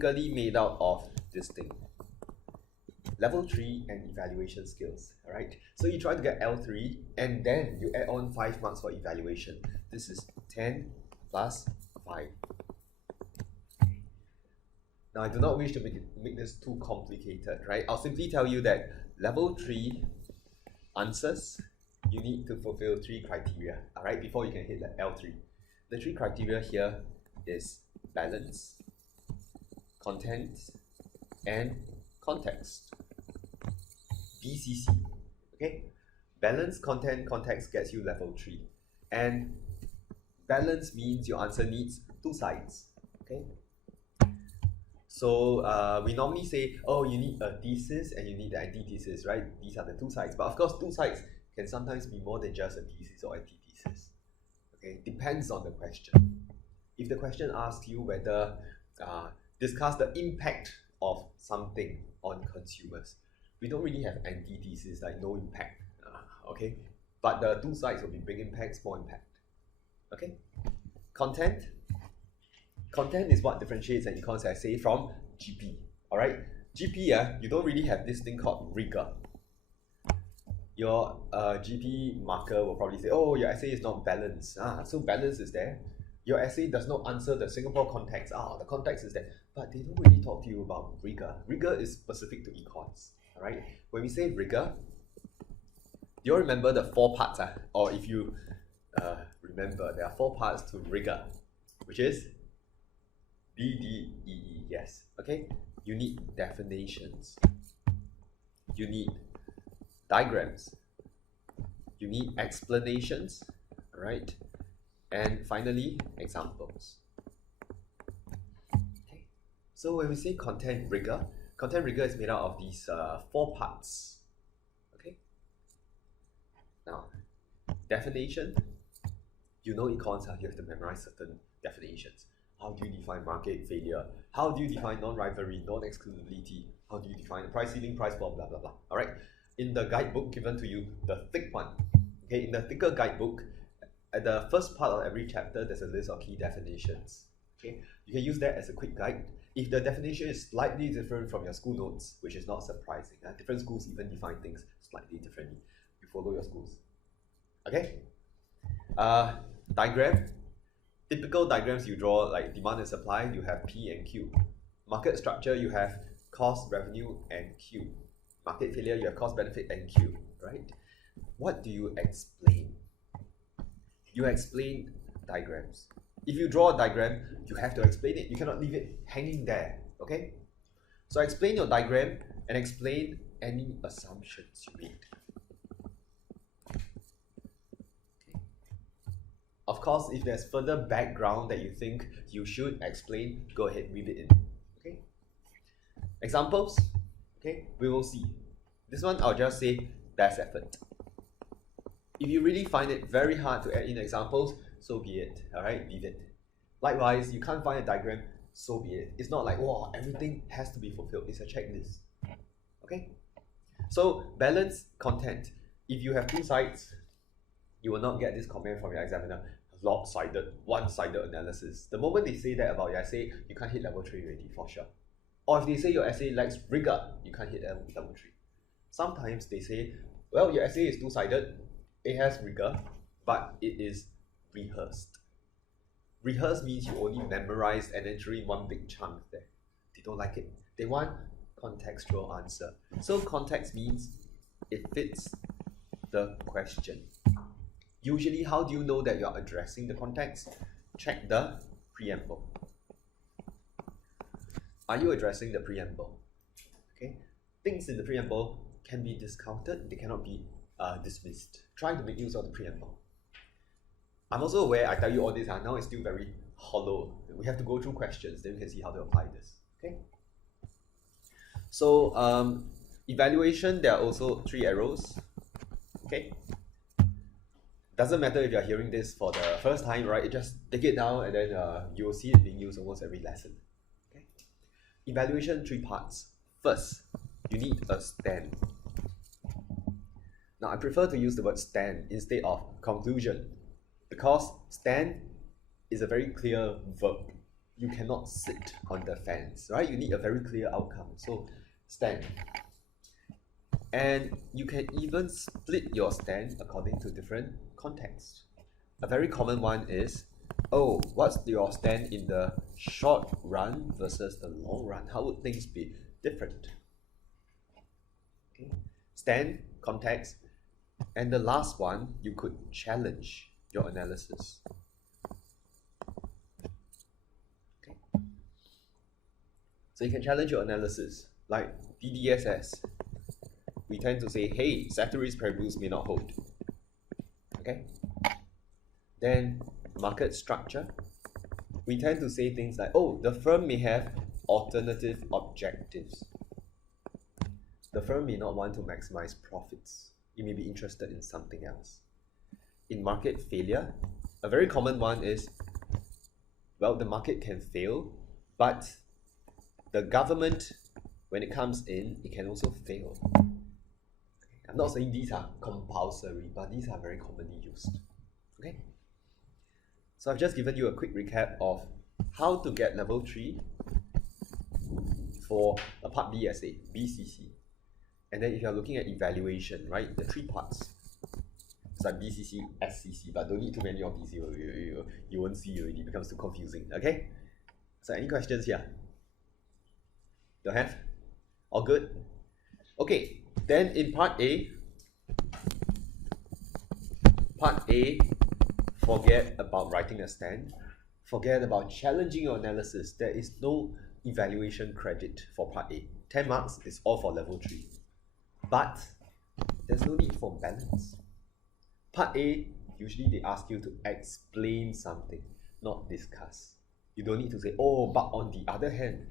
typically made out of this thing. Level 3 and evaluation skills, alright? So you try to get L3 and then you add on 5 marks for evaluation. This is 10 plus 5. Now I do not wish to make this too complicated, right? I'll simply tell you that level 3 answers, you need to fulfill 3 criteria, alright, before you can hit L3. The 3 criteria here is balance, content, and context. BCC, okay? Balance, content, context gets you level 3. And balance means your answer needs 2 sides, okay? So we normally say, oh, you need a thesis and you need the antithesis, right? These are the 2 sides. But of course, 2 sides can sometimes be more than just a thesis or antithesis. Okay, depends on the question. If the question asks you whether discuss the impact of something on consumers, we don't really have antithesis like no impact, okay? But the 2 sides will be big impact, small impact, okay? Content is what differentiates an econs essay from GP, all right? GP, you don't really have this thing called rigor. Your GP marker will probably say, oh, your essay is not balanced. So balance is there. Your essay does not answer the Singapore context. The context is there. But they don't really talk to you about rigor. Rigor is specific to econs, all right? When we say rigor, do you remember the 4 parts? Or if you remember, there are 4 parts to rigor, which is DDEE, yes, okay? You need definitions. You need diagrams. You need explanations, right? And finally, examples. Okay. So when we say content rigor is made out of these 4 parts. Okay. Now, definition. You know econs, you have to memorize certain definitions. How do you define market failure? How do you define non-rivalry, non-exclusivity? How do you define the price ceiling, price floor, blah, blah, blah. All right. In the guidebook given to you, the thick one, okay, in the thicker guidebook, at the first part of every chapter, there's a list of key definitions. Okay, you can use that as a quick guide. If the definition is slightly different from your school notes, which is not surprising, different schools even define things slightly differently. You follow your schools. Okay. Diagram. Typical diagrams you draw like demand and supply. You have P and Q. Market structure. You have cost, revenue, and Q. Market failure, you have cost, benefit, and Q, right? What do you explain? You explain diagrams. If you draw a diagram, you have to explain it. You cannot leave it hanging there, okay? So explain your diagram and explain any assumptions you made. Okay. Of course, if there's further background that you think you should explain, go ahead, weave it in, okay? Examples? Okay, we will see. This one, I'll just say best effort. If you really find it very hard to add in examples, so be it, all right, leave it. Likewise, you can't find a diagram, so be it. It's not like, wow, everything has to be fulfilled. It's a checklist, okay? So, balance, content. If you have 2 sides, you will not get this comment from your examiner, lopsided, one-sided analysis. The moment they say that about your essay, you can't hit level 3 already, for sure. Or if they say your essay lacks rigor, you can't hit level 3. Sometimes they say, well, your essay is 2-sided, it has rigor, but it is rehearsed. Rehearsed means you only memorize and then throw in one big chunk there. They don't like it. They want contextual answer. So context means it fits the question. Usually, how do you know that you're addressing the context? Check the preamble. Are you addressing the preamble? Okay, things in the preamble can be discounted, they cannot be dismissed. Try to make use of the preamble. I'm also aware I tell you all this, now it's still very hollow. We have to go through questions, then we can see how to apply this. Okay. So evaluation, there are also 3 arrows. Okay. Doesn't matter if you're hearing this for the first time, right? Just take it down and then you'll see it being used almost every lesson. Okay. Evaluation, 3 parts. First, you need a stand. Now, I prefer to use the word stand instead of conclusion because stand is a very clear verb. you cannot sit on the fence, right? You need a very clear outcome. So stand. And you can even split your stand according to different contexts. A very common one is, oh, what's your stand in the short run versus the long run? How would things be different? Okay. Stand, context, and the last one, you could challenge your analysis. Okay. So you can challenge your analysis, like DDSS. We tend to say, hey, ceteris paribus may not hold. Okay. Then market structure. We tend to say things like, oh, the firm may have alternative objectives. The firm may not want to maximize profits. It may be interested in something else. In market failure, a very common one is, well, the market can fail, but the government, when it comes in, it can also fail. I'm not saying these are compulsory, but these are very commonly used. Okay? So I've just given you a quick recap of how to get level 3 for a part B essay, BCC. And then if you're looking at evaluation, right, the 3 parts. It's like BCC, SCC, but don't need too many of these, you won't see already, it becomes too confusing, okay? So any questions here? Don't have? All good? Okay, then in part A, forget about writing a stand, forget about challenging your analysis. There is no evaluation credit for part A. 10 marks is all for level 3. But there's no need for balance. Part A, usually they ask you to explain something, not discuss. You don't need to say, oh, but on the other hand,